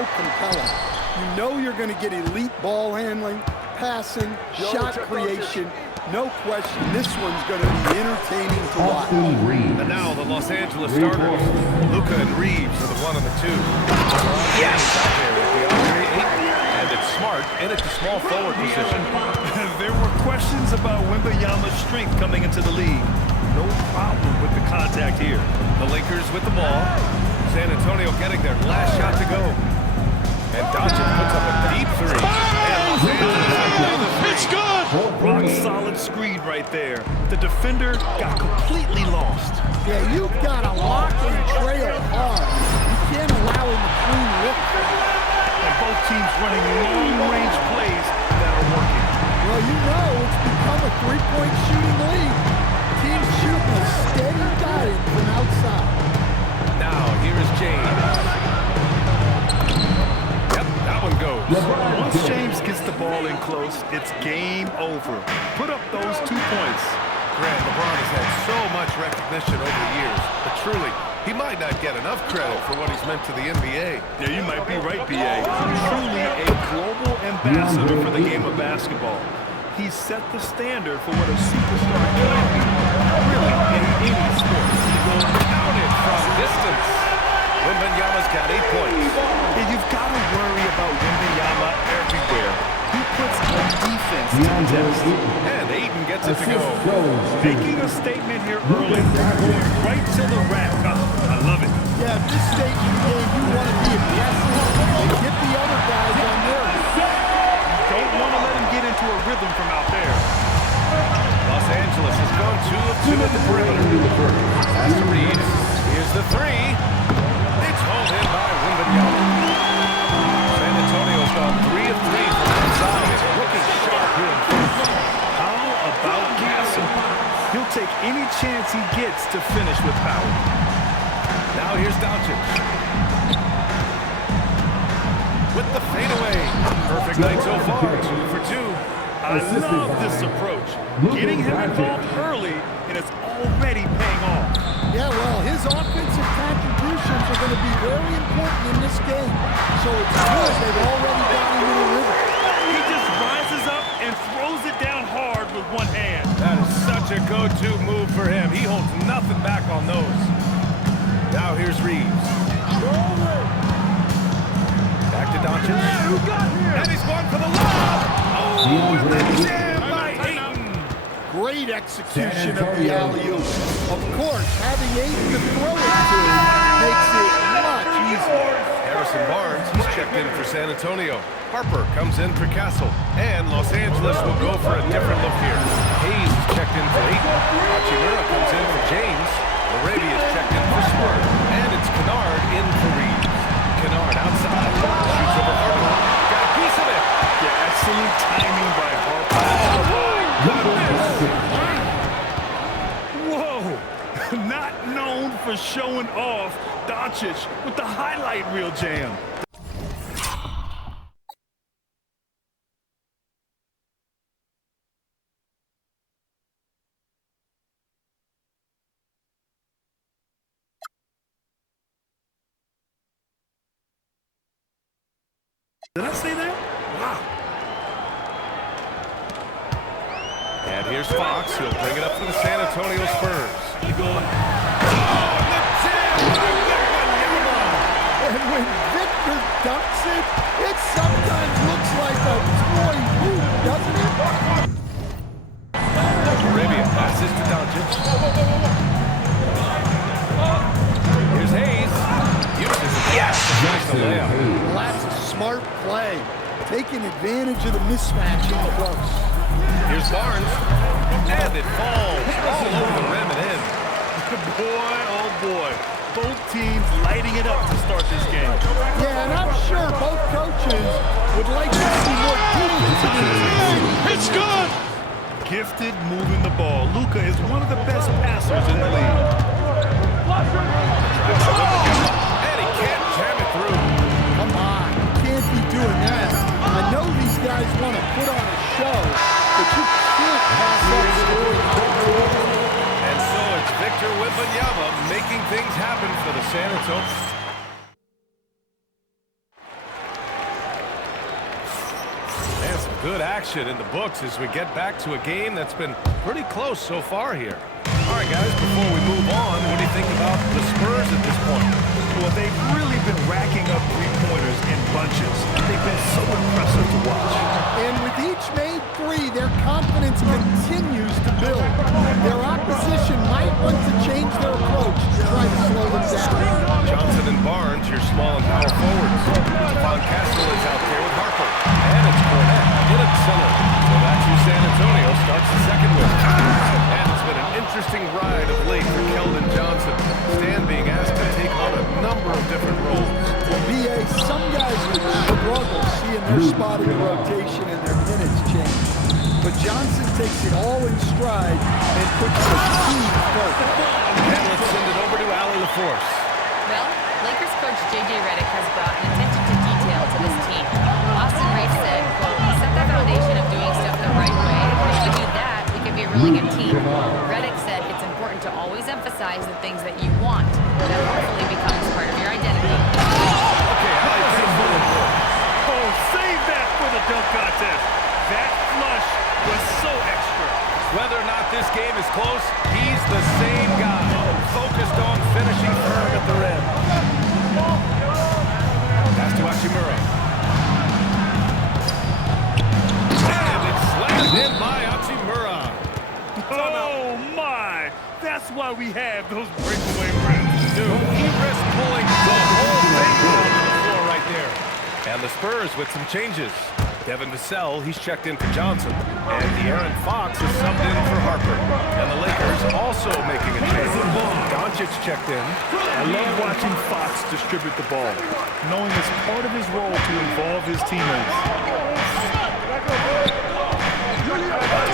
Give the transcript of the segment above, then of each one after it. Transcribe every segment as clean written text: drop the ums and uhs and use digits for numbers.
so compelling. You know you're going to get elite ball handling, passing, shot creation. No question, this one's going to be entertaining to watch. And now the Los Angeles starters, Luka and Reeves are the 1 and the 2. Yes! And it's Smart in at the small forward position. There were questions about Wembanyama's strength coming into the league. No problem with the contact here. The Lakers with the ball. San Antonio getting their last shot to go. And Doncic puts up a deep three. And Los Angeles another three. It's good! Rock solid screen right there. The defender got completely lost. Yeah, you've got to lock and trail hard. You can't allow him to clean look. And both teams running long-range plays that are working. Well, you know it's become a three-point shooting league. Teams shooting a steady diet from outside. Now, here is James. Yep, that one goes. Once James gets the ball in close, it's game over. Put up those 2 points. Grant, LeBron has had so much recognition over the years, but truly, he might not get enough credit for what he's meant to the NBA. Yeah, you might be right, B.A. Truly a global ambassador for the game of basketball. He's set the standard for what a superstar can be, really, in any sport. Counted from distance. Wembanyama's got 8 points. And you've got to worry about Wembanyama everywhere. He puts the defense to the test. And Ayton gets it to go. Making a statement here early, going right to the rack. I love it. Yeah, this stage of the game, you want to be aggressive and get the other guys on nerves. Don't want to let him get into a rhythm from out there. Los Angeles has gone 2 of 2 at the perimeter. Pass to Reeves. Here's the three. It's hauled in by Wembanyama. San Antonio's gone 3 of 3 from outside. It's looking sharp here in front. How about Castle? He'll take any chance he gets to finish with power. Now here's Doncic. With the fadeaway. Perfect night so far. 2 for 2. I love this approach. Getting him involved early, and it's already paying off. Yeah, well, his offensive contributions are going to be very important in this game. So it's good they've already got him in a rhythm. He just rises up and throws it down hard with one hand. That is such a go-to move for him. He holds nothing back on those. Now here's Reeves. Back to Doncic. And he's going for the lob. Oh, and the jam by Ayton. Great execution of the alley-oop. Of course, having Ayton to throw it to makes it much easier. Harrison Barnes, he's checked in for San Antonio. Harper comes in for Castle. And Los Angeles will go for a different look here. Hayes is checked in for Ayton. Hachimura comes in for James. Arabia is checked in for Smart. And it's Kennard in for Reeves. Kennard outside. Shoots over Harper. Got a piece of it. Yeah, excellent timing by Harper. Whoa! Not known for showing off, Doncic with the highlight reel jam. Did I say that? Wow. And here's Fox. He'll bring it up for the San Antonio Spurs. And when Victor dunks it, it sometimes looks like a toy hoop, doesn't it? Arabia passes to Doncic. Here's Hayes. Uses it. Yes! To finish the layup. Well, that's a smart play. Taking advantage of the mismatch in close. Here's Barnes. And it falls all over the rim and in. Boy, oh boy. Both teams lighting it up to start this game. Yeah, and I'm sure both coaches would like to see more defensive intensity. It's good! Gifted moving the ball. Luka is one of the best passers in the league. And he can't jam it through. Come on, you can't be doing that. I know these guys want to put on a show, but you can't pass up scoring. And so it's Victor Wembanyama making things happen for the San Antonio. Good action in the books as we get back to a game that's been pretty close so far here. All right, guys, before we move on, what do you think about the Spurs at this point? Well, they've really been racking up three-pointers in bunches. They've been so impressive to watch. And with each made three, their confidence continues to build. Their opposition might want to change their approach to try to slow them down. Johnson and Barnes, your small and power forwards. Von Castle is out there with Harper. And it's Cornette in at center. So that's who San Antonio starts the second with. And it's been an interesting ride of late for Keldon Johnson. Stan being asked to take on a number of different roles. Well, B.A., some guys would struggle seeing their spot in the rotation and their minutes change. But Johnson takes it all in stride and puts the team first. And let's send it over to Allie LaForce. Well, Lakers coach J.J. Redick has brought an attention to detail to this team. Austin Reeves said, quote, "We set the foundation of doing stuff the right way. If we do that, we can be a really good team." Redick said it's important to always emphasize the things that you want. That hopefully becomes part of your identity. Okay, Allie, thanks for the report. Oh, save that for the dunk contest. That flush was so extra. Whether or not this game is close, he's the same guy, focused on finishing firm at the rim. Pass to Hachimura. And it's slammed in by Hachimura. Oh, my. That's why we have those breakaway rims. Dude, he risked pulling the whole thing down to the floor right there. And the Spurs with some changes. Devin Vassell, he's checked in for Johnson. And De'Aaron Fox is subbed in for Harper. And the Lakers also making a change. Doncic checked in. I love watching Fox distribute the ball, knowing it's part of his role to involve his teammates.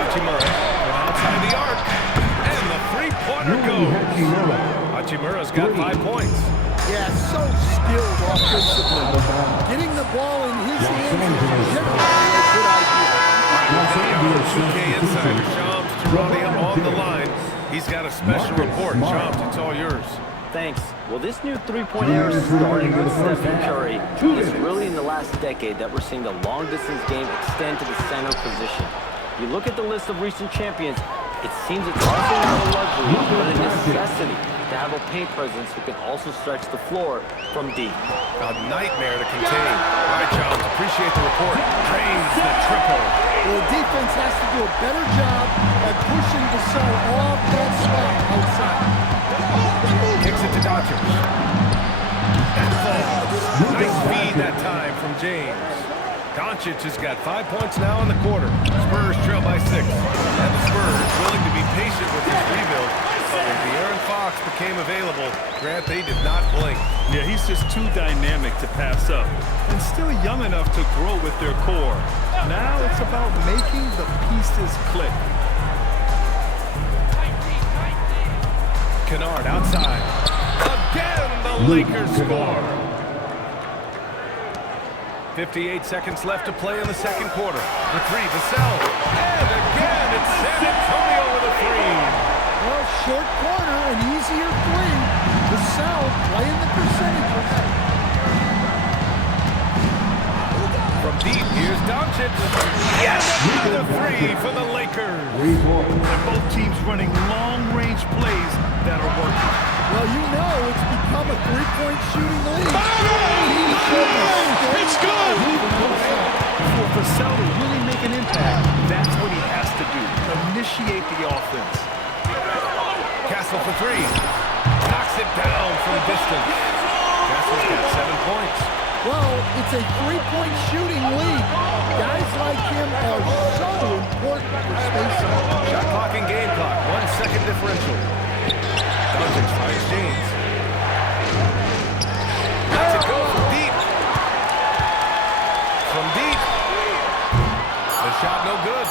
Hachimura from outside the arc. And the three-pointer goes. Hachimura's got 5 points. Yeah, so skilled offensively. Getting the ball in his hands is generally a good idea. 2K insider Shams Charania on the line. He's got a special report. Shams, it's all yours. Thanks. Well, this new three-point era starting with Stephen Curry. It's really in the last decade that we're seeing the long-distance game extend to the center position. You look at the list of recent champions, it seems it's also not a luxury, but a necessity to have a paint presence who can also stretch the floor from deep. A nightmare to contain. All right, Shams, appreciate the report. Drains the triple. Well, the defense has to do a better job at pushing Vassell off that spot outside. Kicks it to Doncic. That falls. Nice feed that time from James. Doncic has got 5 points now in the quarter. Spurs trail by 6. And the Spurs willing to be patient with this rebuild. But when De'Aaron Fox became available, Grant, they did not blink. Yeah, he's just too dynamic to pass up. And still young enough to grow with their core. Now it's about making the pieces click. Kennard outside. Again, the Lakers score. 58 seconds left to play in the second quarter. For three, Vassell. And again, it's San Antonio with a three. Well, short corner, an easier three. Vassell playing the percentages. From deep, here's Doncic. Yes, another three for the Lakers. And both teams running long-range plays that are working. Well, you know it's become a three-point shooting league. It's good! For Vassell to really make an impact, that's what he has to do. Initiate the offense. Castle for three. Knocks it down from distance. Castle's got 7 points. Well, it's a three-point shooting league. Guys like him are so important for spacing. Shot clock and game clock. 1 second differential. Doncic finds James. Lets it go from deep. From deep. The shot no good.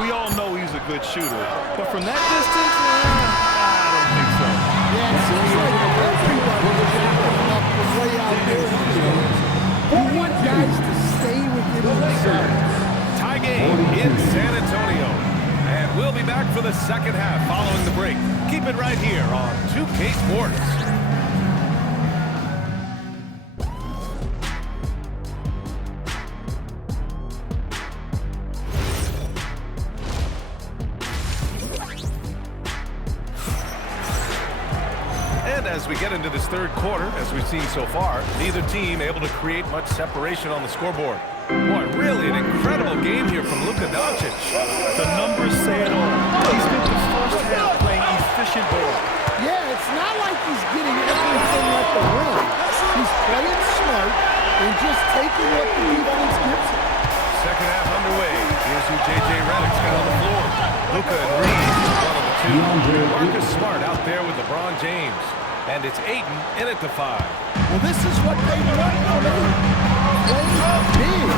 We all know he's a good shooter, but from that distance, I don't think so. Yeah, it seems like everybody is acting up from way out there. You want guys to stay within themselves. Tie game in San Antonio. And we'll be back for the second half following the break. Keep it right here on 2K Sports. we get into this third quarter, as we've seen so far, neither team able to create much separation on the scoreboard. Boy, really an incredible game here from Luka Doncic. The numbers say it all. He spent the first half playing efficient ball. Yeah, it's not like he's getting everything at the rim. He's playing smart and just taking what the defense gives him. Second half underway. Here's who J.J. Redick's got on the floor. Luka and Reeves is one of the two. Marcus Smart out there with LeBron James. And it's Ayton in at the 5. Well, this is what they want from him. Play big.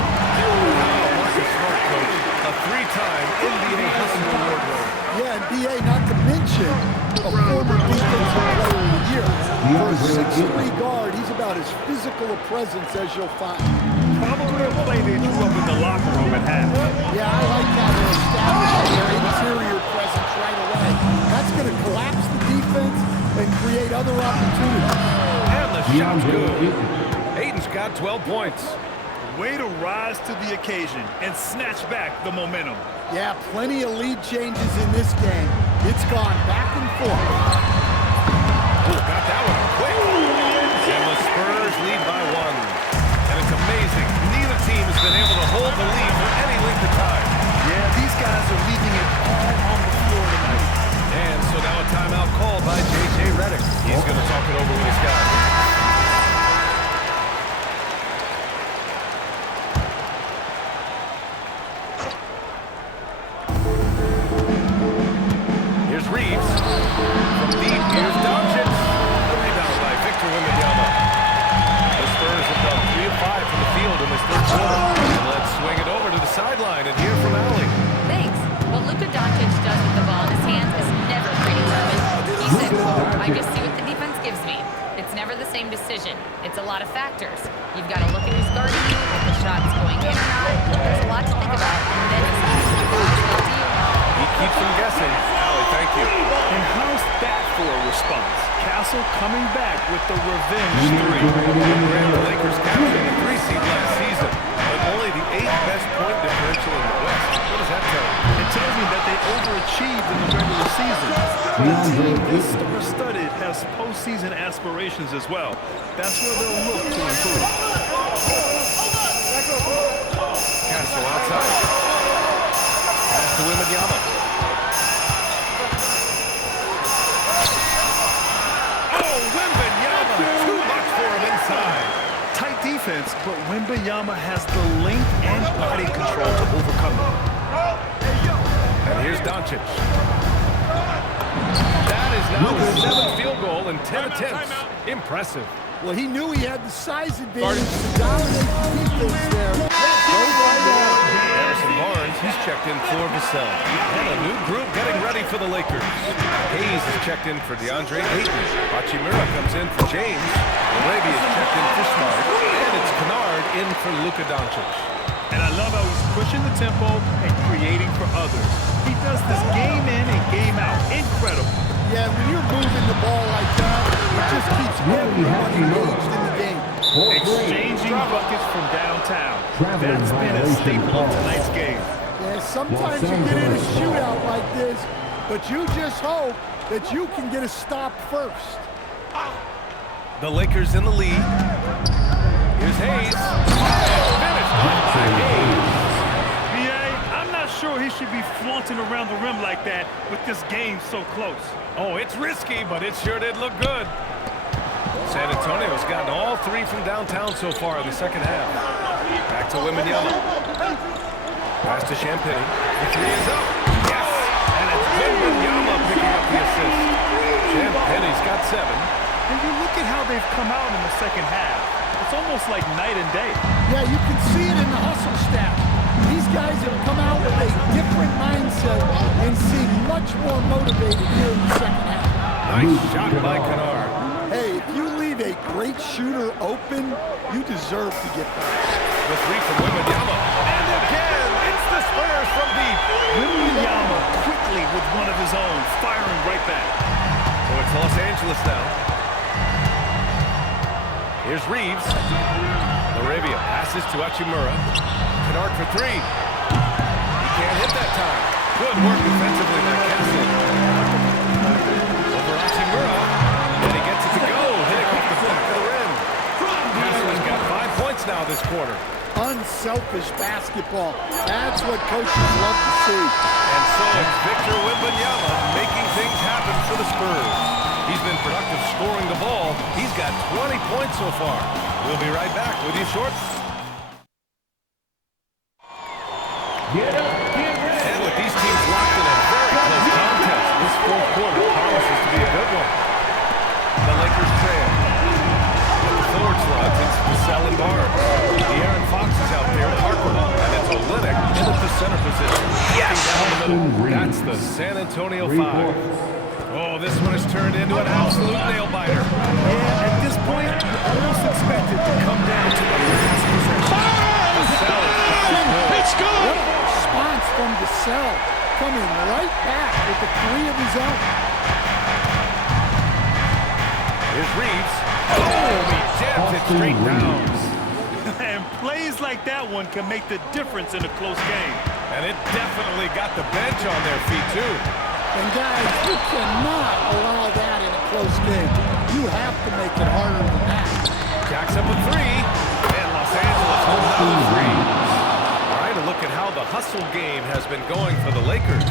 Marcus Smart, coach, a 3-time NBA Hustle Award winner. Yeah, and B.A. not to mention a former defensive player of the year. For a 6'3" guard, he's about as physical a presence as you'll find. Probably a play they drew up in the locker room at half. Yeah, I like how they're establishing their interior presence right away. That's going to collapse the defense and create other opportunities. And the shot's good. Ayton's got 12 points. Way to rise to the occasion and snatch back the momentum. Yeah, plenty of lead changes in this game. It's gone back and forth. Oh, got that one quick. And the Spurs lead by 1. And it's amazing. Neither team has been able to hold the lead for any length of time. Yeah, these guys are leaving it all on the floor tonight. And so now a timeout called by J.J. Redick. He's going to talk it over with his guys. Here's Reeves. From deep, here's Doncic. The rebound by Victor Wembanyama. The Spurs have done 3 of 5 from the field in this third quarter. And let's swing it over to the sideline and hear from Allie. Thanks. What Luka Doncic does with the ball in his hands is never pretty, Herman. He said, quote, I just see what the defense gives me. It's never the same decision. It's a lot of factors. You've got to look at who's guarding you, if the shot's going in or not. There's a lot to think about. And then decide who to go to you. He keeps them guessing. Allie, thank you. And how's that for a response? Castle coming back with the revenge 3. The Lakers captured the 3 seed last season, but only the 8th best point differential in the West. What does that tell you? It tells me that they overachieved in the regular season. But a team this star-studded has postseason aspirations as well. That's where they'll look to improve. Castle outside. Pass to Wembanyama. Oh, Wembanyama! Too much for him inside. Tight defense, but Wembanyama has the length and body control to overcome it. And here's Doncic. That is now his 7th field goal in 10 attempts. Impressive. Well, he knew he had the size advantage to dominate the defense there. Go right at it. Harrison Barnes, he's checked in for Vassell. And a new group getting ready for the Lakers. Hayes is checked in for DeAndre Ayton. Hachimura comes in for James. Arabia is checked in for Smart. And it's Kennard in for Luka Doncic. And I love how he's pushing the tempo and creating for others. He does this game in and game out. Incredible. Yeah, when you're moving the ball like that, it just keeps everyone engaged in the game. Exchanging buckets from downtown. That's been a staple of tonight's game. Yeah, sometimes you get in a shootout like this, but you just hope that you can get a stop first. The Lakers in the lead. Here's Hayes. Finished off by Hayes. I'm not sure he should be flaunting around the rim like that with this game so close. Oh, it's risky, but it sure did look good. San Antonio's gotten all 3 from downtown so far in the second half. Back to Wembanyama. Pass to Champagnie. The 3 is up. Yes! And it's Wembanyama picking up the assist. Champagnie's got 7. And you look at how they've come out in the second half. It's almost like night and day. Yeah, you can see it in the hustle stat. These guys have come out with a different mindset and seem much more motivated here in the second half. Nice shot by Kennard. Hey, if you leave a great shooter open, you deserve to get that. The 3 from Wembanyama. And again, it's the Spurs from deep. Wembanyama quickly with one of his own, firing right back. So it's Los Angeles now. Here's Reeves. Arabia passes to Hachimura. Kennard for 3. He can't hit that time. Good work defensively by Castle. Over Hachimura. And he gets it to go. points now this quarter. Unselfish basketball. That's what coaches love to see. And so it's Victor Wembanyama making things happen for the Spurs. He's been productive scoring the ball. He's got 20 points so far. We'll be right back with you shortly. And with these teams locked in a very close contest, this fourth quarter promises to be a good one. The Lakers trail. With the forward slots, it's Vassell and Barnes. The Aaron Fox is out there, Harper, and it's Olynyk in at the center position. Yes! Down the middle. That's the San Antonio 5. Oh, this one has turned into an absolute nail-biter. Yeah, at this point, you almost expect it to come down to the last possession. It's good. What a response from Vassell, coming right back with the three of his own. Here's Reeves. Oh, he jams it straight down. And plays like that one can make the difference in a close game. And it definitely got the bench on their feet, too. And guys, you cannot allow that in a close game. You have to make it harder than that. Jacks up a three, and Los Angeles holds out the three. All right, a look at how the hustle game has been going for the Lakers.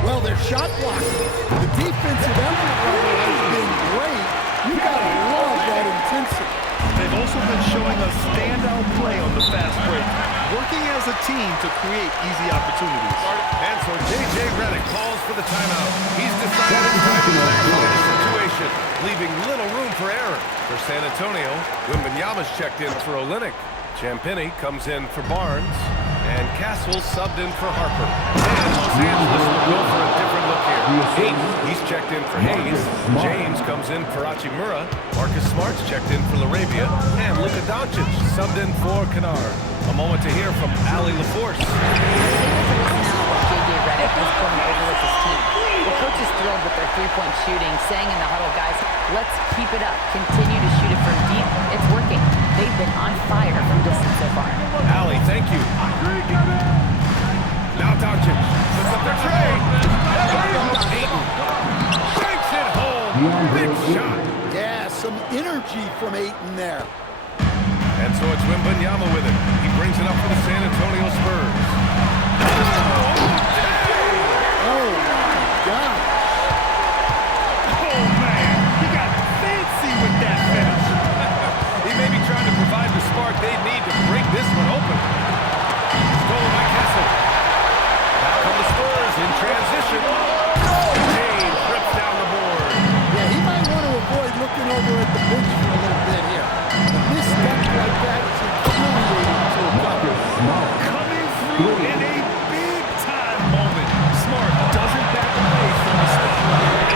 Well, their shot blocking, the defensive effort level has been great. You gotta love that intensity. They've also been showing a standout play on the fast break, working as a team to create easy opportunities. And so J.J. Redick calls for the timeout. He's decided it's time to clarify the situation, leaving little room for error. For San Antonio, Wembanyama's checked in for Olynyk. Champagnie comes in for Barnes. And Castle subbed in for Harper. And Los Angeles will go for a different look here. He's checked in for Hayes. James comes in for Hachimura. Marcus Smart's checked in for LaRavia. And Luka Doncic subbed in for Kennard. A moment to hear from Allie LaForce. J.J. Redick is going over with his team. The coach is thrilled with their three-point shooting, saying in the huddle, guys, let's keep it up. Continue to shoot it from deep. It's working. They've been on fire from distance so far. Allie, thank you. Now Doncic puts up the tray. Ayton banks it home. Big shot. Yeah, some energy from Ayton there. And so it's Wembanyama with it. He brings it up for the San Antonio Spurs. Oh, my gosh. Oh, man, he got fancy with that finish. He may be trying to provide the spark they need to break this one open. Stolen by Kessel. Now come the Spurs in transition. James rips down the board. Yeah, he might want to avoid looking over at the bench for a little bit here. A misstep like that is infuriating to a cover. Coming through in a big-time moment. Smart doesn't back away from the spotlight.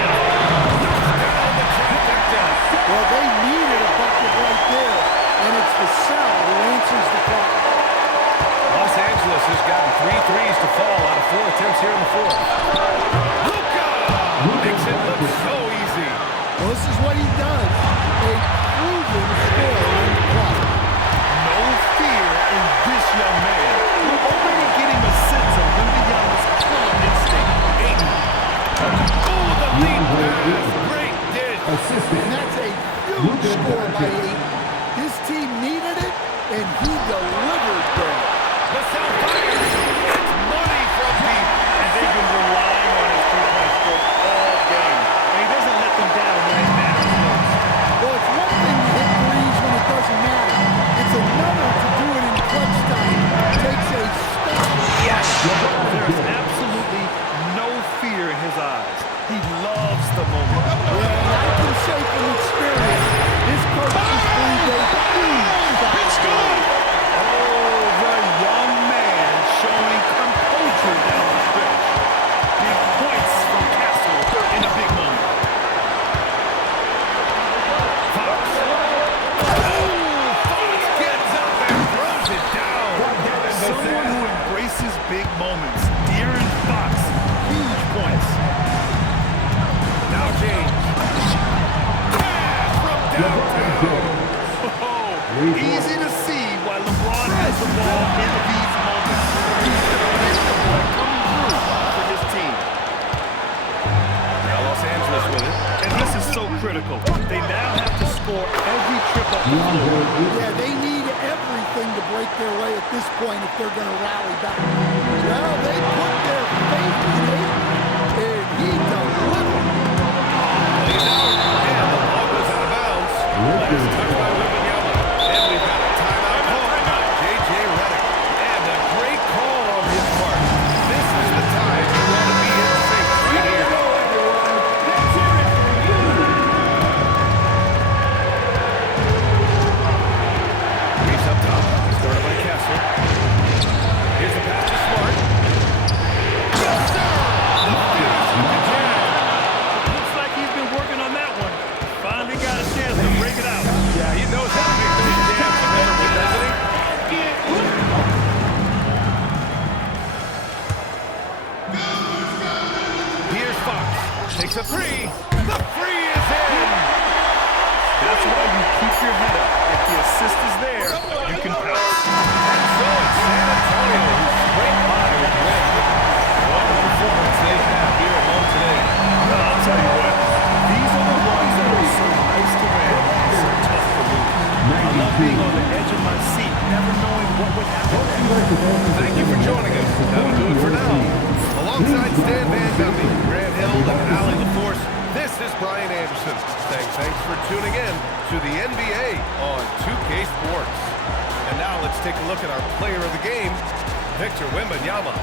Down the trifecta. Well, they needed a bucket right there, and it's Vassell who answers the call. Los Angeles has gotten 3 threes to fall out of 4 attempts here in the fourth. Luka makes it look so easy. Well, this is what he does. A proven scorer in the club. No fear in this young man. We're already getting a sense of Wembanyama's killer instinct. Ayton. Oh, the lead pass. Great dish. And that's a huge score by Ayton. His team needed it, and he delivered there. Vassell fires. It's money from deep. And they've been relying on his three-point stroke all game. And he doesn't let them down when it matters most. Well, it's one thing to hit threes when it doesn't matter. It's another to do it in clutch time. It takes a step. Yes! There's absolutely no fear in his eyes. He loves the moment. Well, I can say from experience, this coach is going to It's good! Oh, the young man showing composure down the stretch. Big points from Castle in a big moment. Fox. Oh, Fox gets up and throws it down. Someone who embraces big moments. De'Aaron Fox. Huge points. Now James. Pass from downtown. Oh, easy to see why LeBron has the ball in these moments. He's dependable coming through for his team. Now Los Angeles with it. And this is so critical. They now have to score every trip up the floor. Yeah, they need everything break their way at this point if they're going to rally back. Well, they put their faith in it, and he delivered. He's out, and the ball goes out of bounds. Last touch by Wembanyama. And we've got a timeout call by J.J. Redick. And a great call on his part. This is the time you want to be in sync right here. Reeves up top. Started by Kessler. Here's the pass to Smart. Yes, sir! The finish with the jam. Looks like he's been working on that one. Finally got a chance to break it out. Yeah, he knows how to make those jams available, doesn't he? Here's Fox. Takes a three. The three is in. That's why you keep your head up. If the assist is there, you can pounce. And so it's San Antonio who scraped by with the win. What a performance they have here at home today. I'll tell you what, these are the ones that are so nice to win and so tough to lose. I love being on the edge of my seat, never knowing what would happen next. Thank you for joining us. That'll do it for now. Alongside Stan Van Gundy, Grant Hill, and Allie LaForce, this is Brian Anderson. Thanks for tuning in to the NBA on 2K Sports. And now let's take a look at our player of the game, Victor Wembanyama.